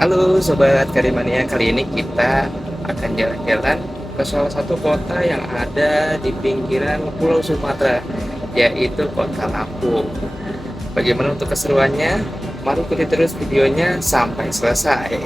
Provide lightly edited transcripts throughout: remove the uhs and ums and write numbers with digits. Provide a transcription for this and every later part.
Halo Sobat Karimania, kali ini kita akan jalan-jalan ke salah satu kota yang ada di pinggiran Pulau Sumatera, yaitu Kota Lampung. Bagaimana untuk keseruannya? Mari ikuti terus videonya sampai selesai.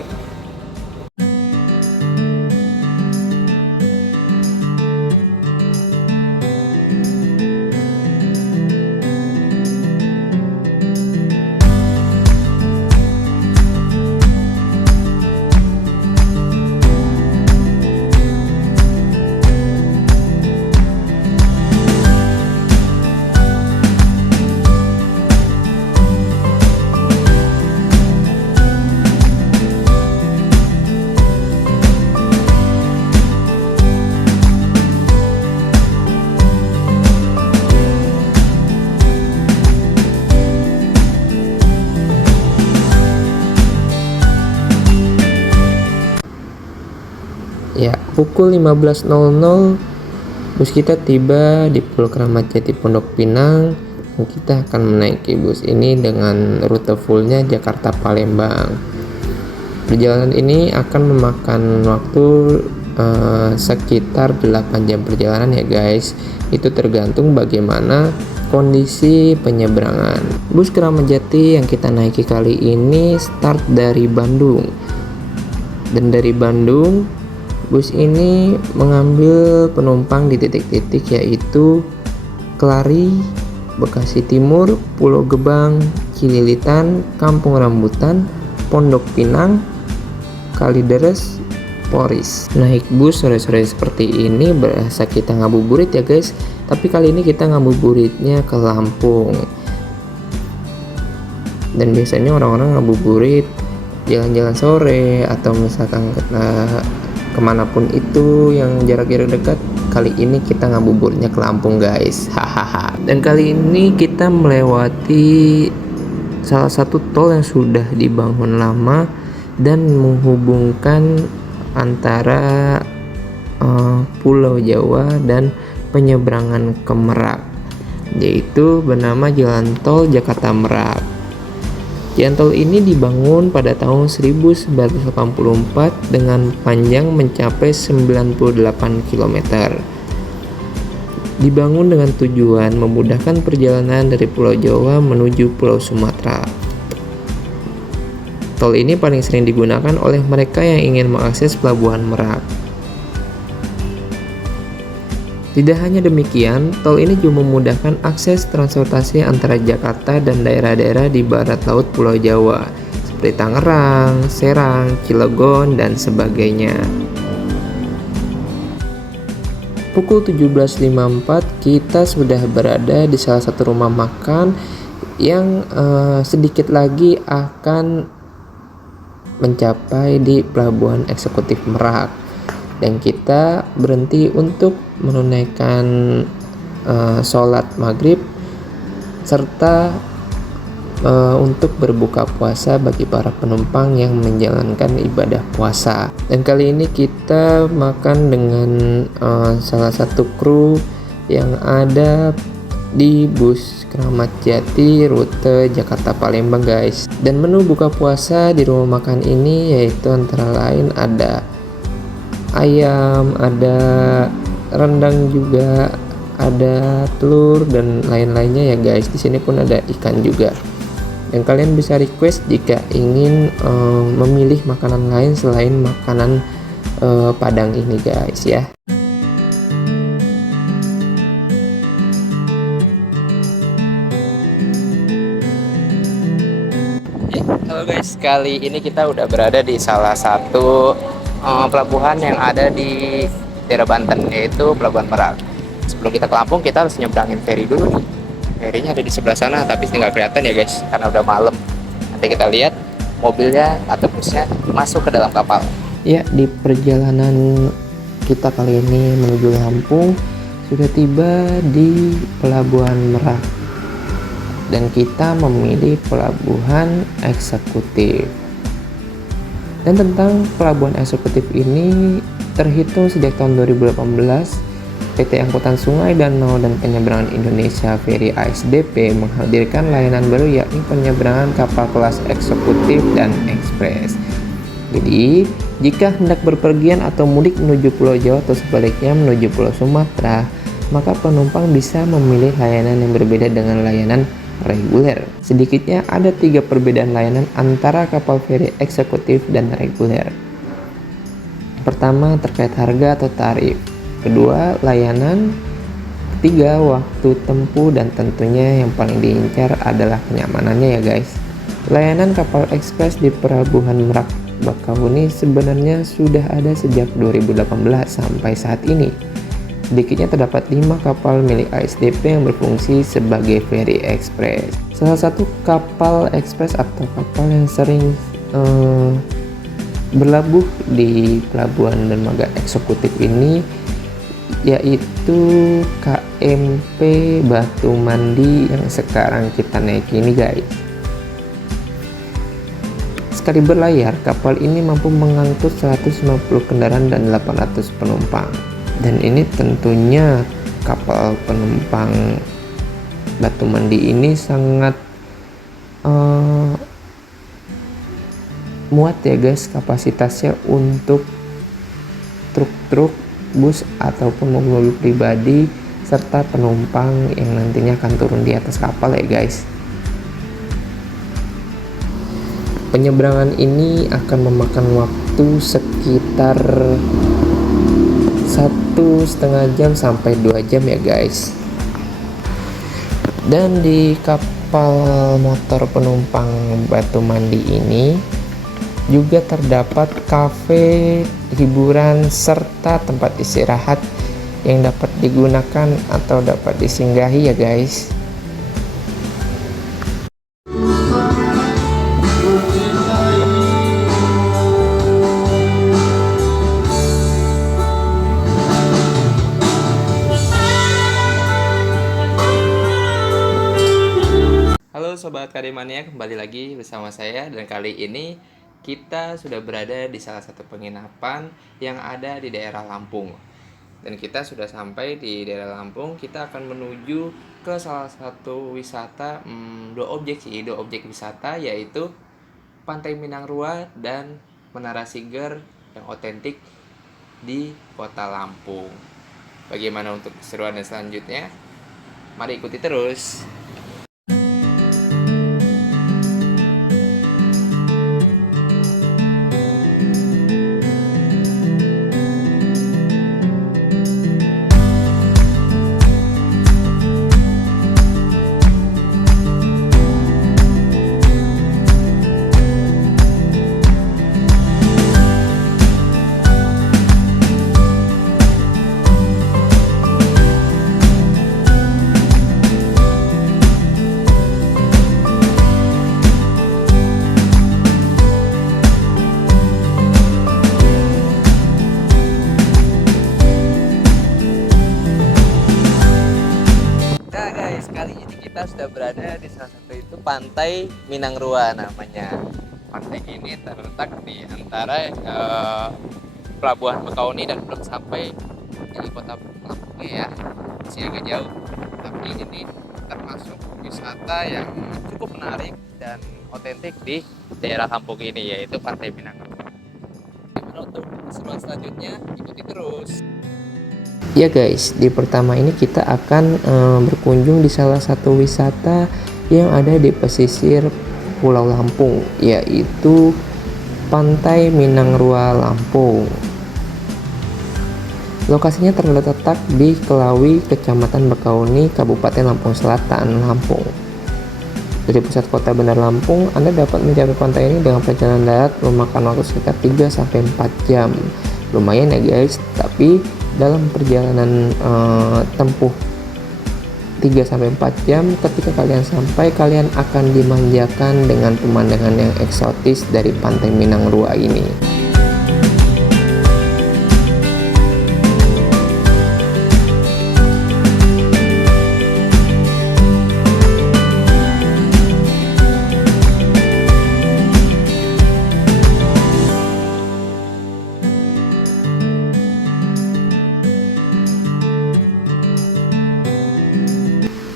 Ya, pukul 15.00 bus kita tiba di Pulau Keramat Jati Pondok Pinang, dan kita akan menaiki bus ini dengan rute fullnya Jakarta Palembang. Perjalanan ini akan memakan waktu sekitar 8 jam perjalanan ya guys. Itu tergantung bagaimana kondisi penyeberangan. Bus Keramat Jati yang kita naiki kali ini start dari Bandung. Dan dari Bandung, bus ini mengambil penumpang di titik-titik yaitu Kelari, Bekasi Timur, Pulau Gebang, Cililitan, Kampung Rambutan, Pondok Pinang, Kalideres, Poris. Naik bus sore-sore seperti ini berasa kita ngabuburit ya guys, tapi kali ini kita ngabuburitnya ke Lampung. Dan biasanya orang-orang ngabuburit jalan-jalan sore atau misalkan kemanapun itu yang jarak-jarak dekat. Kali ini kita ngabuburitnya ke Lampung guys, hahaha. Dan kali ini kita melewati salah satu tol yang sudah dibangun lama dan menghubungkan antara Pulau Jawa dan penyeberangan ke Merak, yaitu bernama Jalan Tol Jakarta Merak. Jalan tol ini dibangun pada tahun 1984 dengan panjang mencapai 98 km. Dibangun dengan tujuan memudahkan perjalanan dari Pulau Jawa menuju Pulau Sumatera. Tol ini paling sering digunakan oleh mereka yang ingin mengakses Pelabuhan Merak. Tidak hanya demikian, tol ini juga memudahkan akses transportasi antara Jakarta dan daerah-daerah di barat laut Pulau Jawa, seperti Tangerang, Serang, Cilegon, dan sebagainya. Pukul 17.54 kita sudah berada di salah satu rumah makan yang sedikit lagi akan mencapai di Pelabuhan Eksekutif Merak. Dan kita berhenti untuk menunaikan sholat maghrib serta untuk berbuka puasa bagi para penumpang yang menjalankan ibadah puasa. Dan kali ini kita makan dengan salah satu kru yang ada di bus Keramat Jati rute Jakarta Palembang guys. Dan menu buka puasa di rumah makan ini yaitu antara lain ada ayam, ada rendang juga, ada telur dan lain-lainnya ya guys. Di sini pun ada ikan juga. Dan kalian bisa request jika ingin memilih makanan lain selain makanan Padang ini guys ya. Halo guys, kali ini kita udah berada di salah satu pelabuhan yang ada di daerah Banten, yaitu Pelabuhan Merak. Sebelum kita ke Lampung, kita harus nyebrangin feri dulu nih. Ferinya ada di sebelah sana, tapi nggak kelihatan ya guys, karena udah malam. Nanti kita lihat mobilnya atau busnya masuk ke dalam kapal. Ya, di perjalanan kita kali ini menuju Lampung, sudah tiba di Pelabuhan Merak. Dan kita memilih Pelabuhan Eksekutif. Dan tentang Pelabuhan Eksekutif ini terhitung sejak tahun 2018, PT Angkutan Sungai Danau dan Penyeberangan Indonesia Ferry ASDP menghadirkan layanan baru yakni penyeberangan kapal kelas eksekutif dan ekspres. Jadi, jika hendak berpergian atau mudik menuju Pulau Jawa atau sebaliknya menuju Pulau Sumatera, maka penumpang bisa memilih layanan yang berbeda dengan layanan reguler. Sedikitnya ada 3 perbedaan layanan antara kapal feri eksekutif dan reguler. Pertama, terkait harga atau tarif. Kedua, layanan. Ketiga, waktu tempuh, dan tentunya yang paling diincar adalah kenyamanannya ya guys. Layanan kapal ekspres di Pelabuhan Merak Bakauheni sebenarnya sudah ada sejak 2018 sampai saat ini. Sedikitnya terdapat 5 kapal milik ASDP yang berfungsi sebagai feri ekspres. Salah satu kapal ekspres atau kapal yang sering berlabuh di Pelabuhan Dermaga Eksekutif ini yaitu KMP Batu Mandi yang sekarang kita naiki ini guys. Sekali berlayar, kapal ini mampu mengangkut 150 kendaraan dan 800 penumpang. Dan ini tentunya kapal penumpang Batu Mandi ini sangat muat ya guys, kapasitasnya untuk truk-truk, bus ataupun mobil pribadi serta penumpang yang nantinya akan turun di atas kapal ya guys. Penyeberangan ini akan memakan waktu sekitar 1,5 jam sampai 2 jam ya guys. Dan di kapal motor penumpang Batu Mandi ini juga terdapat kafe, hiburan, serta tempat istirahat yang dapat digunakan atau dapat disinggahi ya guys. Halo Sobat Kademania, kembali lagi bersama saya, dan kali ini kita sudah berada di salah satu penginapan yang ada di daerah Lampung. Dan kita sudah sampai di daerah Lampung. Kita akan menuju ke salah satu wisata, dua objek wisata, yaitu Pantai Minang Rua dan Menara Siger yang otentik di kota Lampung. Bagaimana untuk keseruannya selanjutnya? Mari ikuti terus. Kali ini kita sudah berada di salah satu itu Pantai Minang Rua namanya. Pantai ini terletak di antara Pelabuhan Bakauheni dan belum sampai di kota Lampung ya, masih agak jauh. Tapi ini termasuk wisata yang cukup menarik dan otentik di daerah Lampung ini, yaitu Pantai Minang Rua. Untuk keseruan selanjutnya ikuti terus. Ya guys, di pertama ini kita akan berkunjung di salah satu wisata yang ada di pesisir Pulau Lampung, yaitu Pantai Minang Rua Lampung. Lokasinya terletak di Kelawi, Kecamatan Bakauheni, Kabupaten Lampung Selatan, Lampung. Dari pusat kota Bandar Lampung, Anda dapat mencapai pantai ini dengan perjalanan darat memakan waktu sekitar 3-4 jam. Lumayan ya guys, tapi dalam perjalanan tempuh 3-4 jam, ketika kalian sampai, kalian akan dimanjakan dengan pemandangan yang eksotis dari Pantai Minang Rua ini.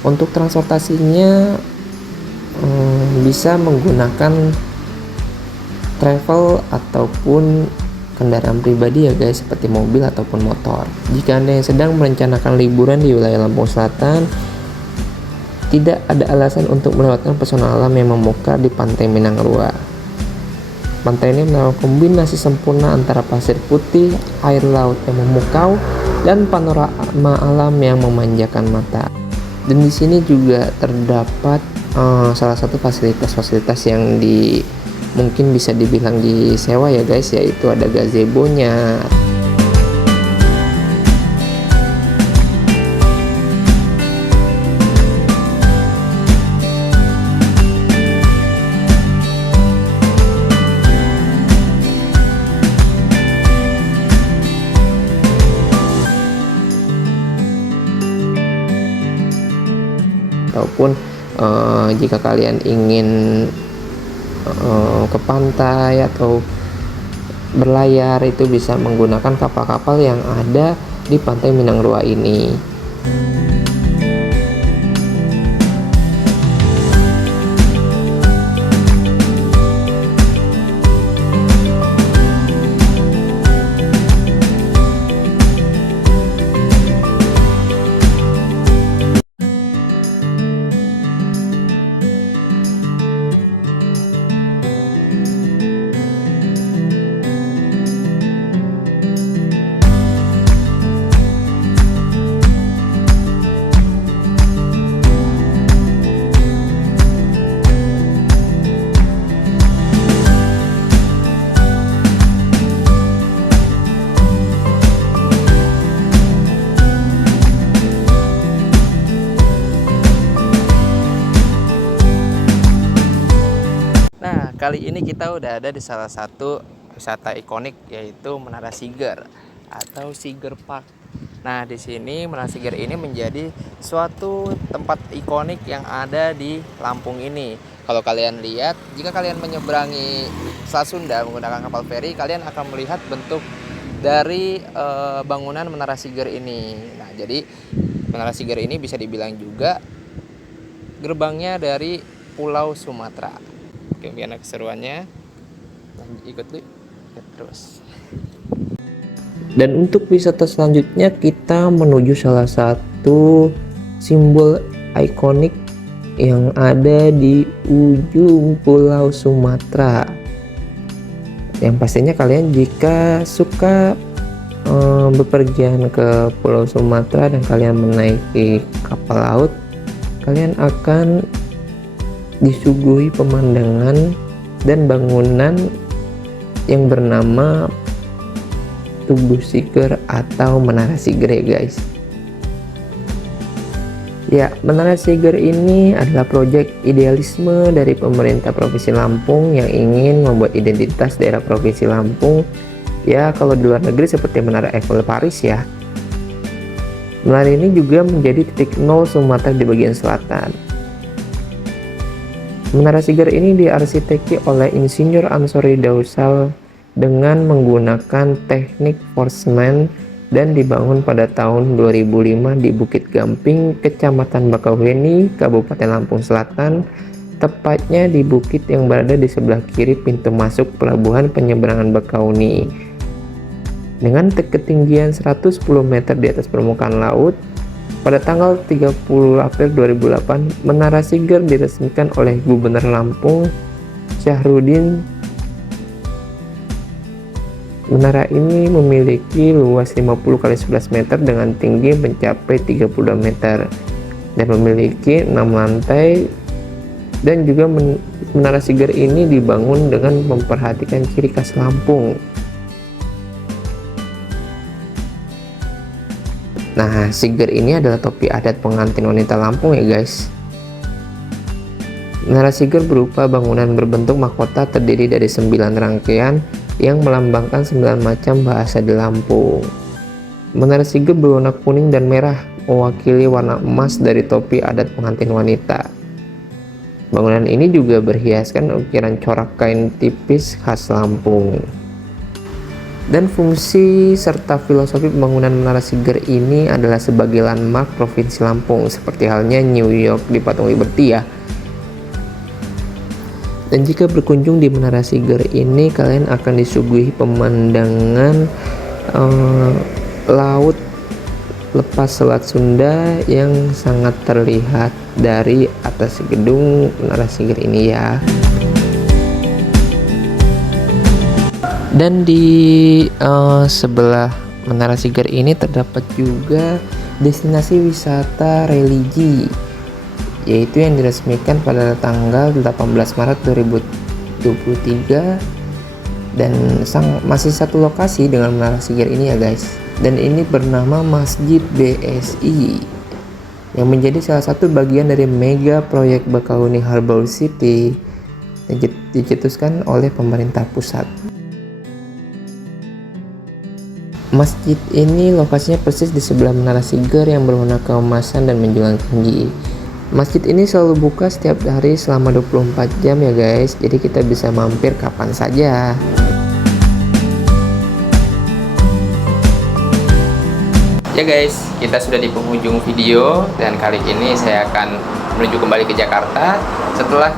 Untuk transportasinya bisa menggunakan travel ataupun kendaraan pribadi ya guys, seperti mobil ataupun motor. Jika Anda yang sedang merencanakan liburan di wilayah Lampung Selatan, tidak ada alasan untuk melewatkan pesona alam yang memukar di Pantai Minang-Rua. Pantai ini menawarkan kombinasi sempurna antara pasir putih, air laut yang memukau, dan panorama alam yang memanjakan mata. Dan di sini juga terdapat salah satu fasilitas-fasilitas yang mungkin bisa dibilang disewa ya guys, yaitu ada gazebo-nya. Ataupun jika kalian ingin ke pantai atau berlayar, itu bisa menggunakan kapal-kapal yang ada di Pantai Minang-Rua ini. Kali ini kita udah ada di salah satu wisata ikonik, yaitu Menara Siger atau Siger Park. Nah, di sini Menara Siger ini menjadi suatu tempat ikonik yang ada di Lampung ini. Kalau kalian lihat, jika kalian menyeberangi Selat Sunda menggunakan kapal feri, kalian akan melihat bentuk dari bangunan Menara Siger ini. Nah, jadi Menara Siger ini bisa dibilang juga gerbangnya dari Pulau Sumatera. Oke, biar keseruannya ikut dulu terus. Dan untuk wisata selanjutnya kita menuju salah satu simbol ikonik yang ada di ujung Pulau Sumatera. Yang pastinya kalian jika suka bepergian ke Pulau Sumatera dan kalian menaiki kapal laut, kalian akan disuguhi pemandangan dan bangunan yang bernama Tugu Siger atau Menara Siger ya guys. Ya, Menara Siger ini adalah proyek idealisme dari pemerintah Provinsi Lampung yang ingin membuat identitas daerah Provinsi Lampung. Ya, kalau di luar negeri seperti Menara Eiffel Paris ya. Menara ini juga menjadi titik nol Sumatera di bagian selatan. Menara Siger ini diarsiteki oleh Insinyur Ansori Dausal dengan menggunakan teknik forceman dan dibangun pada tahun 2005 di Bukit Gamping, Kecamatan Bakauheni, Kabupaten Lampung Selatan, tepatnya di bukit yang berada di sebelah kiri pintu masuk Pelabuhan Penyeberangan Bakauni. Dengan ketinggian 110 meter di atas permukaan laut, pada tanggal 30 April 2008, Menara Siger diresmikan oleh Gubernur Lampung, Syahruddin. Menara ini memiliki luas 50 x 11 meter dengan tinggi mencapai 32 meter dan memiliki 6 lantai. Dan juga Menara Siger ini dibangun dengan memperhatikan ciri khas Lampung. Nah, Siger ini adalah topi adat pengantin wanita Lampung ya guys. Menara Siger berupa bangunan berbentuk mahkota terdiri dari 9 rangkaian yang melambangkan 9 macam bahasa di Lampung. Menara Siger berwarna kuning dan merah, mewakili warna emas dari topi adat pengantin wanita. Bangunan ini juga berhiaskan ukiran corak kain tipis khas Lampung. Dan fungsi serta filosofi pembangunan Menara Siger ini adalah sebagai landmark Provinsi Lampung, seperti halnya New York di Patung Liberty ya. Dan jika berkunjung di Menara Siger ini, kalian akan disuguhi pemandangan laut lepas Selat Sunda yang sangat terlihat dari atas gedung Menara Siger ini ya. Dan di sebelah Menara Siger ini terdapat juga destinasi wisata religi, yaitu yang diresmikan pada tanggal 18 Maret 2023, dan masih satu lokasi dengan Menara Siger ini ya guys. Dan ini bernama Masjid BSI yang menjadi salah satu bagian dari mega proyek Bakahuni Harbor City yang dicetuskan oleh pemerintah pusat. Masjid ini lokasinya persis di sebelah Menara Siger yang berwarna keemasan dan menjulang tinggi. Masjid ini selalu buka setiap hari selama 24 jam ya guys, jadi kita bisa mampir kapan saja. Ya guys, kita sudah di penghujung video, dan kali ini saya akan menuju kembali ke Jakarta setelah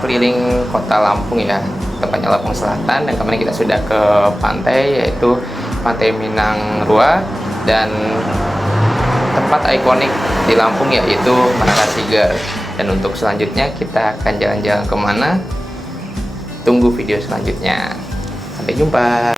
keliling kota Lampung ya, tepatnya Lampung Selatan. Dan kemarin kita sudah ke pantai, yaitu Pantai Minang Rua, dan tempat ikonik di Lampung yaitu Menara Siger. Dan untuk selanjutnya kita akan jalan-jalan kemana? Tunggu video selanjutnya. Sampai jumpa.